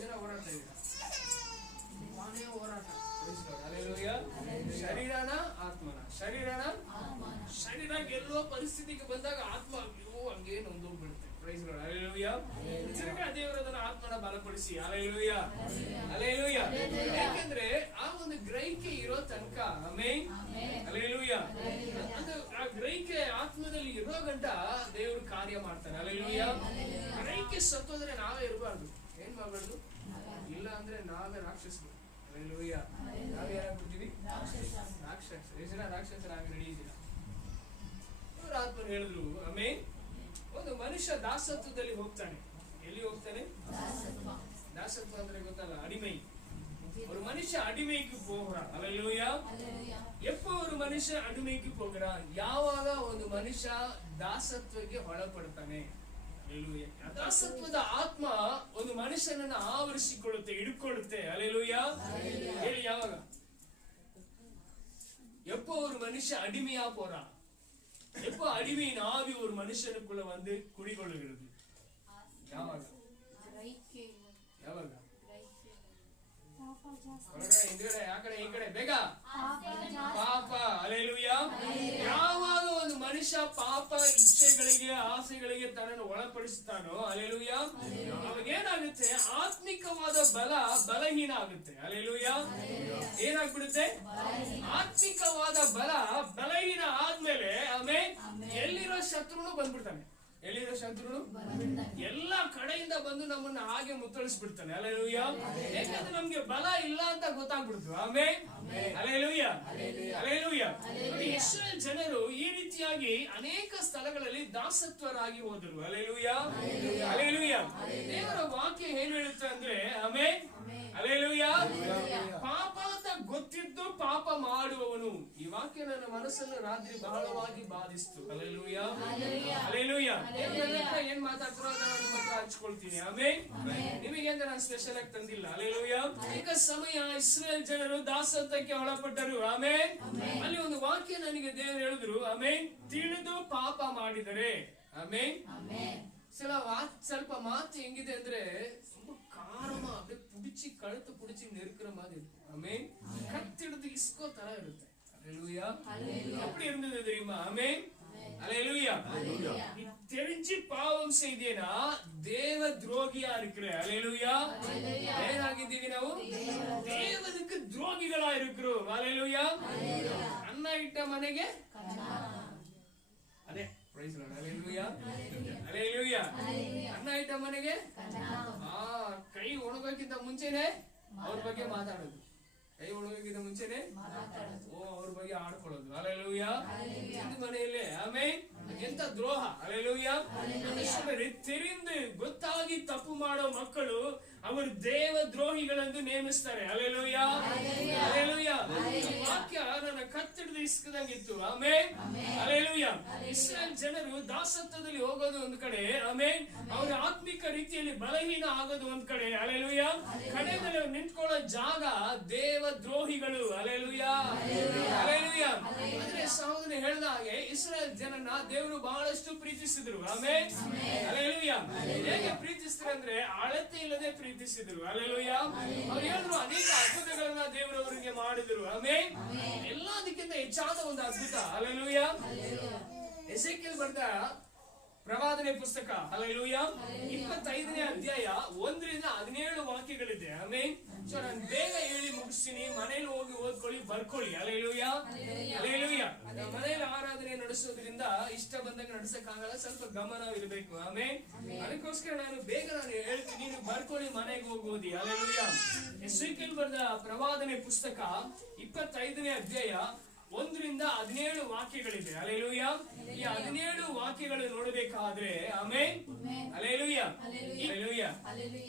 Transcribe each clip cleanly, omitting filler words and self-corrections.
ಜನ ಹೋರಾಡ್ತಾ ಇದ್ದೀರಾ? ಹೋರಾಟ. ಶರೀರನ ಆತ್ಮನ, ಶರೀರ ಗೆಲ್ಲುವ ಪರಿಸ್ಥಿತಿಗೆ ಬಂದಾಗ ಆತ್ಮ ಹಂಗೆ ನೊಂದೋಗ್ಬಿಡುತ್ತೆ. ದೇವರದನ್ನ ಆತ್ಮನ ಬಲಪಡಿಸಿ. ಹಲ್ಲೆಲೂಯಾ. ಯಾಕಂದ್ರೆ ಆ ಒಂದು ಗ್ರಹಿಕೆ ಇರೋ ತನಕ, ಆಮೆನ್, ಹಲ್ಲೆಲೂಯಾ, ಅದು ಆ ಗ್ರಹಿಕೆ ಆತ್ಮದಲ್ಲಿ ಇರೋ ಗಂಟ ದೇವರು ಕಾರ್ಯ ಮಾಡ್ತಾನೆ. ಹಲ್ಲೆಲೂಯಾ. ಗ್ರಹಿಕೆ ಸತ್ತೋದ್ರೆ ನಾವೇ ಇರಬಾರ್ದು. ಏನ್ ಮಾಡ್ಬಾರ್ದು? ಇಲ್ಲ ಅಂದ್ರೆ ನಾವೇ ರಾಕ್ಷಸರು. ಹಲ್ಲೆಲೂಯಾ. ನಾವೇನಾಗ್ಬಿಡ್ತೀವಿ? ರಾಕ್ಷಸರಾಗಿ ನಡೆಯಿದ್ದೀರ. ಇವರು ಆತ್ಮರು ಹೇಳಿದ್ರು, ಆಮೆನ್, ಒಂದು ಮನುಷ್ಯ ದಾಸತ್ವದಲ್ಲಿ ಹೋಗ್ತಾನೆ. ಎಲ್ಲಿ ಹೋಗ್ತಾನೆ? ದಾಸತ್ವ ಅಂದ್ರೆ ಗೊತ್ತಲ್ಲ, ಅಡಿಮೈ. ஒரு மனுஷன் அடிமைக்கு போகிறான். ஹல்லேலூயா. எப்போ ஒரு மனுஷன் அடிமைக்கு போகிறான்? ಯಾವಾಗ ಒಂದು ಮನುಷ್ಯ ದಾಸತ್ವಕ್ಕೆ ಒಳಪಡ್ತಾನೆ. ಹಲ್ಲೇಲೂಯಾ. ದಾಸತ್ವದ ಆತ್ಮ ಒಂದು ಮನುಷ್ಯನನ್ನು ಆವರಿಸಿಕೊಳ್ಳುತ್ತೆ, ಹಿಡ್ಕೊಳ್ಳುತ್ತೆ. ಹಲ್ಲೇಲೂಯಾ. ಹೇಳಿ, ಯಾವಾಗ? எப்போ ஒரு மனுஷன் அடிமையா போறான்? எப்போ அடிமையின் ஆவி ஒரு மனுஷனுக்குள்ள வந்து குடிகொள்ளுகிறது? யாವಾಗ? ಯಾವಾಗ? ಈ ಕಡೆ ಬೇಗ. ಪಾಪ. ಹಲ್ಲೇಲೂಯಾ. ಯಾವಾಗ ಒಂದು ಮನುಷ್ಯ ಪಾಪ ಇಚ್ಛೆಗಳಿಗೆ, ಆಸೆಗಳಿಗೆ ತನ್ನನ್ನು ಒಳಪಡಿಸ್ತಾನೋ, ಹಲ್ಲೇಲೂಯಾ, ಅವಾಗ ಏನಾಗುತ್ತೆ? ಆತ್ಮಿಕವಾದ ಬಲಹೀನ ಆಗುತ್ತೆ. ಹಲ್ಲೇಲೂಯಾ. ಏನಾಗ್ಬಿಡುತ್ತೆ? ಆತ್ಮಿಕವಾದ ಬಲಹೀನ ಆದ್ಮೇಲೆ ಆಮೇಲೆ ಎಲ್ಲಿರೋ ಶತ್ರುನು ಬಂದ್ಬಿಡ್ತಾನೆ. ಎಲ್ಲಿರೋ ಶತ್ರುನು ಎಲ್ಲ ಕಡೆಯಿಂದ ಬಂದು ನಮ್ಮನ್ನ ಹಾಗೆ ಮುತ್ತಳಿಸ್ಬಿಡ್ತಾನೆ. ಹಲ್ಲೇಲೂಯಾ. ಯಾಕಂದ್ರೆ ನಮ್ಗೆ ಬಲ ಇಲ್ಲ ಅಂತ ಗೊತ್ತಾಗ್ಬಿಡ್ತು. Amen, hallelujah, hallelujah. ಇಸ್ರಾಯೇಲ್ ಜನರು ಈ ರೀತಿಯಾಗಿ ಅನೇಕ ಸ್ಥಳಗಳಲ್ಲಿ ದಾಸತ್ವರಾಗಿ ಹೋದರು. Hallelujah, hallelujah. ದೇವರ ವಾಕ್ಯ ಏನ್ ಹೇಳುತ್ತೆ ಅಂದ್ರೆ, ಆಮೆನ್, ಹಲ್ಲೇಲೂಯಾ, ಪಾಪ ಅಂತ ಗೊತ್ತಿದ್ದು ಪಾಪ ಮಾಡುವವನು. ಈ ವಾಕ್ಯ ನನ್ನ ಮನಸ್ಸನ್ನು ರಾತ್ರಿ ಬಹಳವಾಗಿ ಬಾಧಿಸ್ತು. Hallelujah, hallelujah. ಏನ್ ಮಾತಾಡ್ತಾರೋ ಅದನ್ನ ನಿಮ್ಮ ಹತ್ರ ಹಂಚ್ಕೊಳ್ತೀನಿ. ಆಮೆನ್. ನಿಮಗೆ ಅಂತ ನಾನು ಸ್ಪೆಷಲ್ ಆಗಿ ತಂದಿಲ್ಲ. ಹಲ್ಲೇಲೂಯಾ. ಅನೇಕ ಸಮಯ ಇಸ್ರಾಯೇಲ್ ಜನರು ದಾಸತ್ವಕ್ಕೆ ಒಳಪಟ್ಟರು. ಆಮೆನ್. ಅಲ್ಲಿ ಒಂದು ವಾಕ್ಯ ನನಗೆ ದೇವರು ಹೇಳಿದ್ರು, ಆಮೆನ್, ತಿಳಿದು ಪಾಪ ಮಾಡಿದರೆ. ಆಮೆನ್. ಸ್ವಲ್ಪ ಮಾತು ಹೆಂಗಿದೆ ಅಂದ್ರೆ ಕಾರಮ, ಪುಡಿಚಿ ಕழுத்து புடிச்சு நெருக்குற மாதிரி இருக்கும். ஆமென். கத்திடுது இஸ்கோ ತರ ಇರುತ್ತೆ. ஹல்லேலூயா. எப்படி இருந்தது தெரியுமா? ஆமென், ஹல்லேலூயா. தெரிஞ்சு பாவம் செய்தேனா தேவ துரோகியா இருக்கிற. ஹல்லேலூயா. ஏನಾಗಿದ್ದೀವಿ ನಾವು? ದೇವರಿಗೆ ದ್ರೋಹಿಗಳಾ இருக்கிறோம். ಹಲ್ಲೇಲೂಯಾ. ಅನ್ನ ಇಟ್ಟ ಮನೆಗೆ ಅದೇ ಪ್ರೈಸ್ ಲಾರ್ಡ್. Hallelujah, hallelujah. ಅನ್ನ ಇಟ್ಟ ಮನೆಗೆ ಕೈ ಒಣಗೋಕ್ಕಿಂತ ಮುಂಚೆನೆ ಅವ್ರ ಬಗ್ಗೆ ಮಾತಾಡೋದು. ಕೈ ಒಣಗೋಕ್ಕಿಂತ ಮುಂಚೆನೆ ಅವ್ರ ಬಗ್ಗೆ ಆಡ್ಕೊಳ್ಳೋದು. ಹಲ್ಲೇಲೂಯಾ. ಒಂದು ಮನೆಯಲ್ಲೇ ಆಮೆನ್. ಎಂತ ದ್ರೋಹ. ಹಲ್ಲೇಲೂಯಾ. ತಿಳಿದು ಗೊತ್ತಾಗಿ ತಪ್ಪು ಮಾಡೋ ಮಕ್ಕಳು ಅವರು ದೇವ ದ್ರೋಹಿಗಳೆಂದು ನೇಮಿಸ್ತಾರೆ. Hallelujah, hallelujah. ವಾಕ್ಯ ನನ್ನ ಕತ್ತಿಡಿದು ಇಸ್ಕದಂಗಿತ್ತು. Amen, hallelujah. ಇಸ್ರಾಯೇಲ್ ಜನರು ದಾಸತ್ವದಲ್ಲಿ ಹೋಗೋದು ಒಂದು ಕಡೆ, ಆಮೆನ್, ಅವರ ಆತ್ಮಿಕ ರೀತಿಯಲ್ಲಿ ಬಲಹೀನ ಆಗೋದು ಒಂದ್ ಕಡೆ. ಹಲ್ಲೇಲೂಯಾ. ಕಡೆಯಲ್ಲಿ ನಿಂತ್ಕೊಳ್ಳೋ ಜಾಗ ದೇವ ದ್ರೋಹಿಗಳು. Hallelujah, hallelujah. ಅಂದ್ರೆ ಸಹೋದರನೇ ಹೇಳಿದ ಹಾಗೆ ಇಸ್ರಾಯೇಲ್ ಜನನ ದೇವರು ಬಹಳಷ್ಟು ಪ್ರೀತಿಸಿದ್ರು. Amen, hallelujah. ಹೇಗೆ ಪ್ರೀತಿಸ್ತಾರೆ ಅಂದ್ರೆ ಅಳತೆ ಇಲ್ಲದೆ ಪ್ರೀತಿಸಿದ್ರು. ಹಲ್ಲೇಲೂಯಾ. ಅವ್ರು ಹೇಳಿದ್ರು ಅನೇಕ ಅದ್ಭುತಗಳನ್ನ ದೇವರು ಅವರಿಗೆ ಮಾಡಿದ್ರು. ಆಮೆನ್. ಎಲ್ಲದಕ್ಕಿಂತ ಹೆಚ್ಚಾದ ಒಂದು ಅದ್ಭುತ. ಹಲ್ಲೇಲೂಯಾ. ಎಸೆಕಿಯೇಲ್ ಬರೆದ ಪ್ರವಾದನೆ ಪುಸ್ತಕ, ಹಲ್ಲೇಲೂಯಾ, 25ನೇ ಅಧ್ಯಾಯ 1-17 ವಾಕ್ಯಗಳಿದೆ. ಆಮೆನ್. ಸೊ ನಾನು ಬೇಗ ಹೇಳಿ ಮುಗಿಸ್ತೀನಿ. ಮನೇಲಿ ಹೋಗಿ ಓದ್ಕೊಳ್ಳಿ, ಬರ್ಕೊಳ್ಳಿ. Hallelujah, hallelujah. ಮನೆಯಲ್ಲಿ ಆರಾಧನೆ ನಡೆಸೋದ್ರಿಂದ ಇಷ್ಟ ಬಂದಾಗ ನಡೆಸಕ್ಕಾಗಲ್ಲ, ಸ್ವಲ್ಪ ಗಮನವಿರಬೇಕು. ಆಮೆನ್. ಅದಕ್ಕೋಸ್ಕರ ನಾನು ಹೇಳ್ತೀನಿ, ನೀವು ಬರ್ಕೊಳ್ಳಿ, ಮನೆಗೆ ಹೋಗೋದಿ. ಹಲ್ಲೇಲೂಯಾ. ಎಸೆಕಿಯೇಲ್ ಬರೆದ ಪ್ರವಾದನೆ ಪುಸ್ತಕ 25ನೇ ಅಧ್ಯಾಯ 1-17 ವಾಕ್ಯಗಳಿದೆ. ಹಲ್ಲೇಲೂಯಾ. ಈ 17 ವಾಕ್ಯಗಳು ನೋಡಬೇಕಾದ್ರೆ, ಆಮೆನ್, ಹಲ್ಲೇಲೂಯಾ, ಹಲ್ಲೇಲೂಯಾ,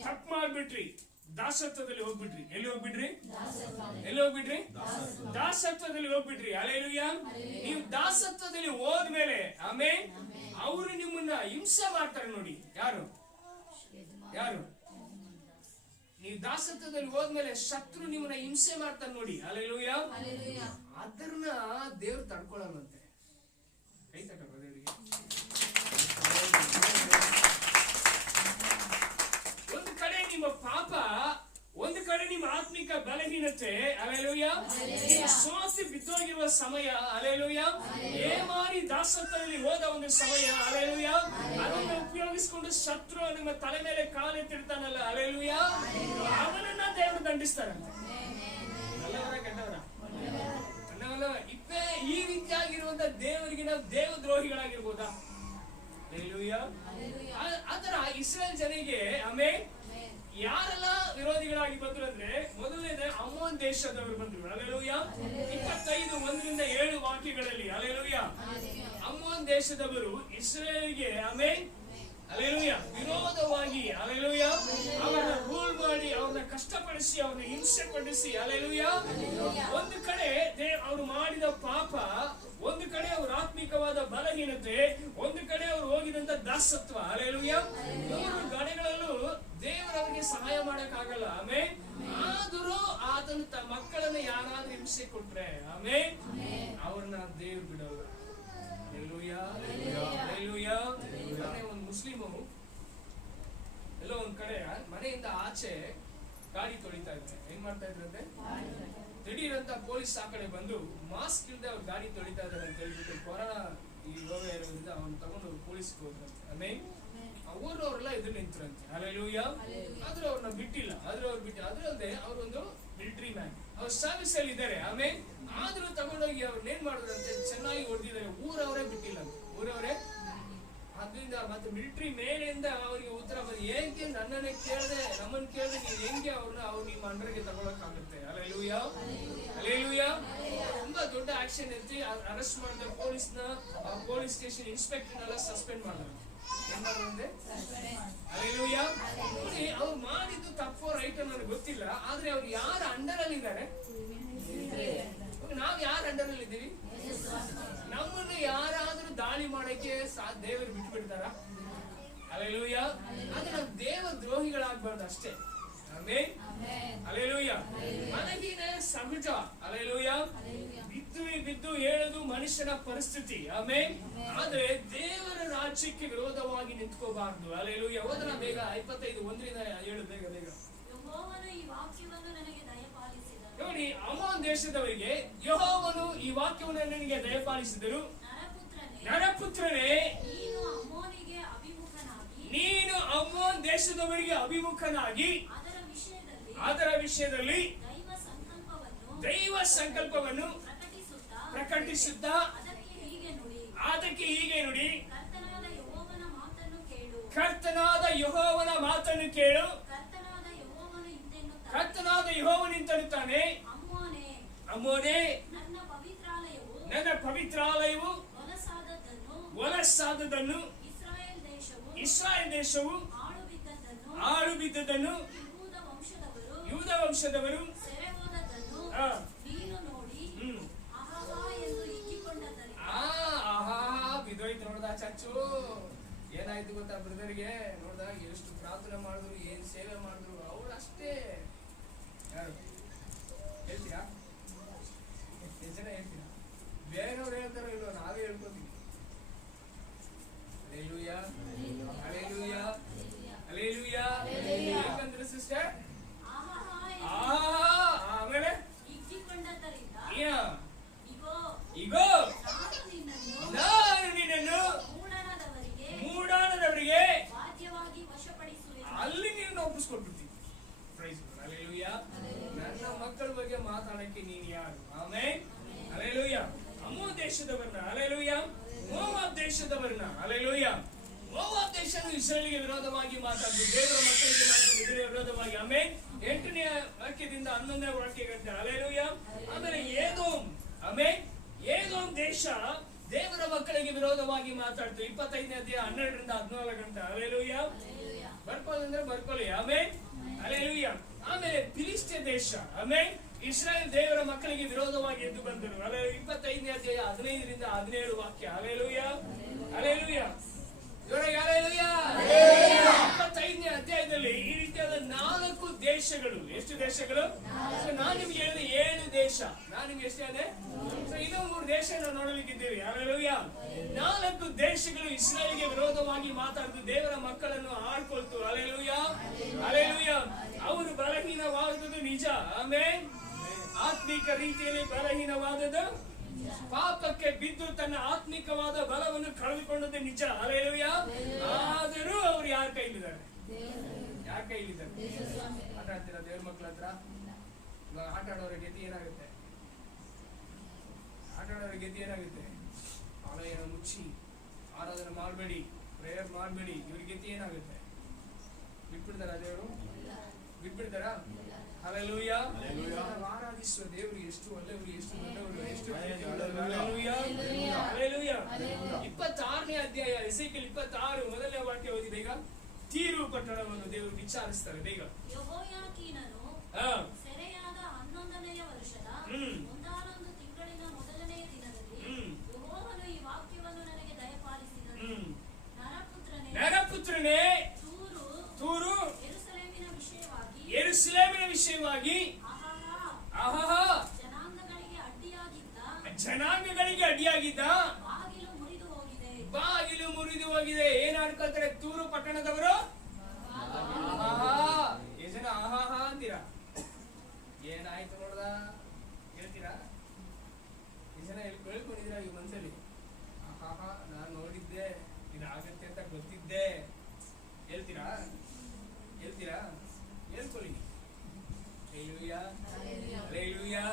ತಪ್ಪು ಮಾಡ್ಬಿಟ್ರಿ, ದಾಸತ್ವದಲ್ಲಿ ಹೋಗ್ಬಿಟ್ರಿ. ಎಲ್ಲಿ ಹೋಗ್ಬಿಟ್ರಿ? ದಾಸತ್ವದಲ್ಲಿ ಹೋಗ್ಬಿಟ್ರಿ. ಹಲ್ಲೇಲೂಯಾ. ನೀವು ದಾಸತ್ವದಲ್ಲಿ ಹೋದ್ಮೇಲೆ, ಆಮೆನ್, ಅವರು ನಿಮ್ಮನ್ನ ಹಿಂಸೆ ಮಾಡ್ತಾರೆ. ನೋಡಿ, ಯಾರು ನೀವು ದಾಸತ್ವದಲ್ಲಿ ಹೋದ್ಮೇಲೆ ಶತ್ರು ನಿಮ್ಮನ್ನ ಹಿಂಸೆ ಮಾಡ್ತಾನೆ ನೋಡಿ. ಹಲ್ಲೇಲೂಯಾ. ಅದನ್ನ ದೇವ್ರು ತಡ್ಕೊಳ್ಳಲ್ವಂತೆ. ಕೈ ತಟ್ಟೋ ದೇವರಿಗೆ. ಒಂದು ಕಡೆ ನಿಮ್ಮ ಪಾಪ, ಒಂದು ಕಡೆ ನಿಮ್ಮ ಆತ್ಮಿಕ ಬಲಹೀನತೆ, ಹಲ್ಲೆಲೂಯಾ, ಸೋಸಿ ಬಿದ್ದೋಗಿರುವ ಸಮಯ, ಹಲ್ಲೆಲೂಯಾ, ಏಮಾರಿ ದಾಸತ್ವದಲ್ಲಿ ಹೋದ ಒಂದು ಸಮಯ, ಹಲ್ಲೆಲೂಯಾ, ಅದನ್ನು ಉಪಯೋಗಿಸಿಕೊಂಡು ಶತ್ರು ನಿಮ್ಮ ತಲೆ ಮೇಲೆ ಕಾಲೆತ್ತಿಡ್ತಾನಲ್ಲ, ಹಲ್ಲೆಲೂಯಾ, ಅವನನ್ನ ದೇವರು ದಂಡಿಸ್ತಾರಂತೆ. ಅಲ್ಲವರ ಕೆಟ್ಟವರ ಅನ್ನವಲ್ಲ. ಈ ರೀತಿಯಾಗಿರುವಂತ ದೇವರಿಗೆ ನಾವು ದೇವದ್ರೋಹಿಗಳಾಗಿರ್ಬೋದಾ? ಹಲ್ಲೆಲೂಯಾ. ಆತರ ಇಸ್ರೇಲ್ ಜನರಿಗೆ ಆಮೇಲೆ ಯಾರೆಲ್ಲ ವಿರೋಧಿಗಳಾಗಿ ಬಂದ್ರು ಅಂದ್ರೆ, ಮೊದಲನೇ ಅಮ್ಮೋನ್ ದೇಶದವರು ಬಂದ್ರು. ಹಲ್ಲೆಲೂಯಾ. 25:1-7 ವಾಕ್ಯಗಳಲ್ಲಿ, ಹಲ್ಲೆಲೂಯಾ, ಅಮ್ಮೋನ್ ದೇಶದವರು ಇಸ್ರೇಲ್ಗೆ ಆಮೇಲೆ, ಹಲ್ಲೆಲೂಯಾ, ವಿರೋಧವಾಗಿ, ಹಲ್ಲೆಲೂಯಾ, ಅವರನ್ನ ರೂಲ್ ಮಾಡಿ, ಅವ್ರನ್ನ ಕಷ್ಟಪಡಿಸಿ, ಅವ್ರನ್ನ ಹಿಂಸೆ ಪಡಿಸಿ, ಹಲ್ಲೆಲೂಯಾ, ಒಂದು ಕಡೆ ಅವರು ಮಾಡಿದ ಪಾಪ, ಒಂದು ಕಡೆ ಅವ್ರ ಆತ್ಮಿಕವಾದ ಬಲಹೀನತೆ, ಒಂದು ಕಡೆ ಅವರು ಹೋಗಿದಂತ ದಾಸತ್ವ, ಹಲ್ಲೆಲೂಯಾ, ಮೂರು ಗಣಗಳಲ್ಲೂ ದೇವರವರಿಗೆ ಸಹಾಯ ಮಾಡಕ್ಕಾಗಲ್ಲ. ಆಮೇಲೆ ಆದರೂ ಆತನು ತನ್ನ ಮಕ್ಕಳನ್ನ ಯಾರಾದ್ರೂ ಹಿಂಸೆ ಕೊಟ್ರೆ, ಆಮೇಲೆ ಅವ್ರನ್ನ ದೇವ್ರು ಬಿಡೋಲ್ಲ. Hallelujah, hallelujah. ಒಂದು ಮುಸ್ಲಿಮು ಎಲ್ಲೋ ಒಂದ್ ಕಡೆ ಮನೆಯಿಂದ ಆಚೆ ಗಾಡಿ ತೊಳಿತಾ ಇದ್ರೆ, ಏನ್ ಮಾಡ್ತಾ ಇದ್ರಂತೆ, ದಿಢೀರಂತ ಪೊಲೀಸ್ ಆ ಕಡೆ ಬಂದು ಮಾಸ್ಕ್ ಇಲ್ಲದೆ ಅವ್ರು ಗಾಡಿ ತೊಳಿತಾ ಇದ್ದಾರೆ ಅಂತ ಹೇಳ್ಬಿಟ್ಟು, ಕೊರೋನಾ ಈ ರೋಗ ಇರೋದ್ರಿಂದ ಅವ್ನು ತಗೊಂಡು ಪೊಲೀಸ್ಗೆ ಹೋದ್ರಂತೆ. ಆಮೇಲೆ ಊರವರೆಲ್ಲ ಎದುರು ನಿಂತ್ರಂತೆ. ಹಲ್ಲೆಲೂಯಾ. ಆದ್ರೂ ಅವ್ರನ್ನ ಬಿಟ್ಟಿಲ್ಲ. ಅದ್ರಲ್ಲದೆ ಅವರೊಂದು ಮಿಲಿಟರಿ ಮ್ಯಾನ್, ಅವ್ರ ಸರ್ವಿಸ್ ಅಲ್ಲಿ ಇದ್ದಾರೆ. ಆಮೇಲೆ ಆದ್ರೂ ತಗೊಂಡೋಗಿ ಅವ್ರನ್ನ ಏನ್ ಮಾಡಿದ್ರಂತೆ, ಚೆನ್ನಾಗಿ ಹೊಡೆದಿದ್ದಾರೆ. ಊರವರೇ ಬಿಟ್ಟಿಲ್ಲ, ಊರವರೇ. ಆದ್ರಿಂದ ಮತ್ತೆ ಮಿಲಿಟರಿ ಮೇಲೆಯಿಂದ ಅವರಿಗೆ ಉತ್ತರ ಬಂದು, ಹೇಗೆ ನನ್ನನ್ನೇ ಕೇಳದೆ, ನಮ್ಮನ್ನ ಕೇಳದೆ ನೀವು ಹೆಂಗೆ ಅವ್ರು ನಿಮ್ಮ ಅಂಡರ್ಗೆ ತಗೊಳಕ್ಕಾಗುತ್ತೆ? Hallelujah, hallelujah. ತುಂಬಾ ದೊಡ್ಡ ಆಕ್ಷನ್ ಎತ್ತಿ ಅರೆಸ್ಟ್ ಮಾಡಿದ ಪೊಲೀಸ್ ಸ್ಟೇಷನ್ ಇನ್ಸ್ಪೆಕ್ಟರ್ನೆಲ್ಲ ಸಸ್ಪೆಂಡ್ ಮಾಡಿದ್ರು. ಏನ್ ಮಾಡಿದ್ರೆ, ಹಲ್ಲೆಲೂಯಾ. ನೋಡಿ, ಅವ್ರು ಮಾಡಿದ್ದು ತಪ್ಪೋ ರೈಟ್ ನನಗೆ ಗೊತ್ತಿಲ್ಲ, ಆದ್ರೆ ಅವ್ರು ಯಾರ ಅಂಡರ್ ಅಲ್ಲಿ ಇದ್ದಾರೆ? ನಾವ್ ಯಾರ ಅಂಡರ್ ಅಲ್ಲಿ ಇದ್ದೀವಿ? ನಮ್ಮನ್ನು ಯಾರಾದ್ರೂ ದಾಳಿ ಮಾಡಕ್ಕೆ ದೇವರು ಬಿಟ್ಬಿಡ್ತಾರ? ಹಲ್ಲೆಲೂಯಾ. ಆದ್ರೆ ನಾವು ದೇವ ದ್ರೋಹಿಗಳಾಗ್ಬಾರ್ದು ಅಷ್ಟೇ. Amen, hallelujah. ಮಲಗಿನ ಸಹಜ, ಹಲ್ಲೆಲೂಯಾ. ಬಿದ್ದು ಹೇಳೋದು ಮನುಷ್ಯನ ಪರಿಸ್ಥಿತಿ. ಆಮೆನ್. ಆದ್ರೆ ದೇವರ ರಾಜ್ಯಕ್ಕೆ ವಿರೋಧವಾಗಿ ನಿಂತ್ಕೋಬಾರ್ದು. ಹಲ್ಲೆಲೂಯಾ. ಓದೋಣ ಬೇಗ, 25:1-7 ಬೇಗ ಬೇಗ. ನೋಡಿ, ಅಮ್ಮೋನ್ ದೇಶದವರಿಗೆ ಯೆಹೋವನು ಈ ವಾಕ್ಯವನ್ನು ನನಗೆ ದಯಪಾಲಿಸಿದರು. ನರಪುತ್ರನೇ, ನೀನು ಅಮ್ಮೋನ್ ದೇಶದವರಿಗೆ ಅಭಿಮುಖನಾಗಿ ಅದರ ವಿಷಯದಲ್ಲಿ ದೈವ ಸಂಕಲ್ಪವನ್ನು ಪ್ರಕಟಿಸುತ್ತಾ ಅದಕ್ಕೆ ಹೀಗೆ ನುಡಿ, ಕರ್ತನಾದ ಯೆಹೋವನ ಮಾತನ್ನು ಕೇಳು. ಕರ್ತನಾದ ಯೆಹೋವನು ಇಂತೆನ್ನುತ್ತಾನೆ, ಅಮ್ಮೋನೇ, ನನ್ನ ಪವಿತ್ರಾಲಯವು ಹೊಲಸಾದದ್ದನ್ನು, ಇಸ್ರಾಯೇಲ್ ದೇಶವು ಆಳು ಬಿದ್ದದ್ದನ್ನು, ಯೂದ ವಂಶದವರು ಬಿದ್ದೋಯ್ತು. ನೋಡ್ದ ಚರ್ಚು ಏನಾಯ್ತು ಗೊತ್ತಾ ಬ್ರದರ್ಗೆ? ನೋಡ್ದ ಎಷ್ಟು ಪ್ರಾರ್ಥನೆ ಮಾಡಿದ್ರು, ಏನ್ ಸೇವೆ ಮಾಡಿದ್ರು, ಅವ್ರು ಅಷ್ಟೇ. ಹೇಳ್ತೀರಾ? ಎಷ್ಟು ಜನ ಹೇಳ್ತೀರಾ? ಬೇರೆಯವ್ರು ಹೇಳ್ತಾರೋ ಇಲ್ವೋ, ನಾವೇ ಹೇಳ್ಕೊತೀವಿ. Hallelujah, hallelujah, hallelujah. ಯಾಕಂದ್ರೆ ಸಿಸ್ಟರ್, ಆಮೇಲೆ ಇಗೋ ನಾನು ನಿನ್ನನ್ನು ಮೂಡಾಣದವರಿಗೆ ಅಲ್ಲಿ ನೀನು ಒಪ್ಪಿಸ್ಕೊಟ್ಬಿಡ್ತೀನಿ. ಹಲ್ಲೆಲೂಯಾ. ನನ್ನ ಮಕ್ಕಳ ಬಗ್ಗೆ ಮಾತಾಡಕ್ಕೆ ನೀನು ಯಾರು? Amen, hallelujah. ಅಮ್ಮೋನ್ ದೇಶದವರನ್ನ, ಹಲ್ಲೆಲೂಯಾ. ಮೋವಾಬ್ ದೇಶದವರನ್ನ, ಹಲ್ಲೆಲೂಯಾ. ಮೋವಾಬ್ ದೇಶವು ಇಸ್ರಾಯೇಲಿಗೆ ವಿರೋಧವಾಗಿ ಮಾತಾಡಿದ್ರು, ದೇವರ ಮಕ್ಕಳಿಗೆ ಮಾತಾಡಿದ್ರು ವಿರೋಧವಾಗಿ. ಆಮೇಲೆ 8ನೇ ವಾಕ್ಯದಿಂದ 11ನೇ ವಾಕ್ಯಗಂಟ, ಹಲ್ಲೆಲೂಯಾ. ಆಮೇಲೆ ಏದೋಮ್, ಆಮೇಲೆ ಏದೋಮ್ ದೇಶ ದೇವರ ಮಕ್ಕಳಿಗೆ ವಿರೋಧವಾಗಿ ಮಾತಾಡ್ತು. 25ನೇ ಅಧ್ಯಾಯ 12-14 ಗಂಟೆ. ಹಲ್ಲೆಲೂಯಾ. ಬರ್ಕೊಳ್ಳಂದ್ರೆ ಬರ್ಕೊಳ್ಳಿ. ಆಮೇಲೆ, ಹಲ್ಲೆಲೂಯಾ. ಆಮೇಲೆ ಫಿಲಿಸ್ಟಿಯ ದೇಶ, ಆಮೇಲೆ ಇಸ್ರಾಯೇಲ್ ದೇವರ ಮಕ್ಕಳಿಗೆ ವಿರೋಧವಾಗಿ ಎದ್ದು ಬಂದರು. 25ನೇ ಅಧ್ಯಾಯ 15-17 ವಾಕ್ಯ. Hallelujah, hallelujah. ಜೋರಾಗಿ ಹಲ್ಲೆಲೂಯಾ. 25ನೇ ಅಧ್ಯಾಯದಲ್ಲಿ ಈ ರೀತಿಯಾದ 4 ದೇಶಗಳು. ಎಷ್ಟು ದೇಶಗಳು? ನಾನು ನಿಮ್ಗೆ ಹೇಳಿದ 7 ದೇಶ. ನಾನು ನಿಮ್ಗೆ ಎಷ್ಟು ಹೇಳಿದೆ? ಇನ್ನೂ 3 ದೇಶ ನಾವು ನೋಡಲಿಕ್ಕಿದ್ದೀವಿ. ಹಲ್ಲೆಲೂಯಾ. 4 ದೇಶಗಳು ಇಸ್ರಾಯೇಲಿಗೆ ವಿರೋಧವಾಗಿ ಮಾತಾಡಿದ್ದು, ದೇವರ ಮಕ್ಕಳನ್ನು ಆಡ್ಕೊಳ್ತು. Hallelujah, hallelujah. ನಿಜ. ಆಮೆನ್. ಆತ್ಮಿಕ ರೀತಿಯಲ್ಲಿ ಬಲಹೀನವಾದದ್ದು, ಪಾಪಕ್ಕೆ ಬಿದ್ದು ತನ್ನ ಆತ್ಮಿಕವಾದ ಬಲವನ್ನು ಕಳೆದುಕೊಂಡದ್ದು ನಿಜ. ಹಲ್ಲೆಲೂಯಾ. ಆದರೂ ಅವ್ರು ಯಾರ ಕೈಲಿದ್ದಾರೆ? ಯಾರ ಕೈಲಿದ್ದಾರೆ? ಆಟ ಆಡ್ತೀರಾ ದೇವ್ರ ಮಕ್ಕಳ ಹತ್ರ? ಇವಾಗ ಆಟ ಆಡೋರ ಗತಿ ಏನಾಗುತ್ತೆ? ಆಟ ಆಡೋರ ಗತಿ ಏನಾಗುತ್ತೆ? ಆಲಯನ ಮುಚ್ಚಿ ಆರಾಧನೆ ಮಾಡಬೇಡಿ, ಪ್ರೇಯರ್ ಮಾಡಬೇಡಿ, ಇವ್ರ ಗತಿ ಏನಾಗುತ್ತೆ? ಬಿಟ್ಬಿಡ್ತಾರ ದೇವರು? ಬಿಟ್ಬಿಡ್ತಾರ? ಹಲ್ಲೆಲೂಯಾ. ಆರಾಧಿಸುವ ದೇವರು ಎಷ್ಟು ಒಳ್ಳೆಯವರು, ಎಷ್ಟು ದೊಡ್ಡವರು, ಎಷ್ಟು ಹಲ್ಲೆಲೂಯಾ. ಹಲ್ಲೆಲೂಯಾ. 26ನೇ ಅಧ್ಯಾಯ ಎಸೆಕಿಯೇಲ್ 26 ಮೊದಲನೇ ವಾಕ್ಯ ಓದಿ ಬೇಗ. ತೀರು ಪಟ್ಟಣವನ್ನು ದೇವರು ವಿಚಾರಿಸ್ತಾರೆ ಬೇಗ. ಯೆಹೋಯಾಕೀನನು ಸೆರೆಯಾದ 11ನೆಯ ವರ್ಷದ ಒಂದಾನೊಂದು ತಿಂಗಳಿನ ಮೊದಲನೆಯ ದಿನದಲ್ಲಿ ಯೆಹೋವನು ಈ ವಾಕ್ಯವನ್ನು ನನಗೆ ದಯಪಾಲಿಸಿದನು. ನರಪುತ್ರನೇ, ತೂರು ಯೆರೂಸಲೇಮಿನ ವಿಷಯವಾಗಿ ಜನಾಂಗಗಳಿಗೆ ಅಡ್ಡಿಯಾಗಿದ್ದ ಬಾಗಿಲು ಮುರಿದು ಹೋಗಿದೆ. ಏನ್ ಆಡ್ಕೊಳ್ತಾರೆ ತೂರು ಪಟ್ಟಣದವರು? ಎಷ್ಟು ಜನ ಆಹಾಹಾ ಅಂತೀರಾ? ಏನಾಯ್ತು ನೋಡ್ದ ಹೇಳ್ತೀರಾ? ಎಷ್ಟು ಜನ ಹೇಳ್ಕೊಂಡಿದ್ದೀರಾ ಈ ಮನ್ಸಲ್ಲಿ? ಆಹಾಹಾ ನಾನ್ ನೋಡಿದ್ದೆ, ಇದಾಗತ್ತೆ ಅಂತ ಗೊತ್ತಿದ್ದೆ ಹೇಳ್ತೀರಾ? ಹೇಳ್ತೀರಾ? ಹೇಳ್ಕೊಳ್ಳಿ. ಹಲ್ಲೆಲೂಯಾ. ಹಲ್ಲೆಲೂಯಾ.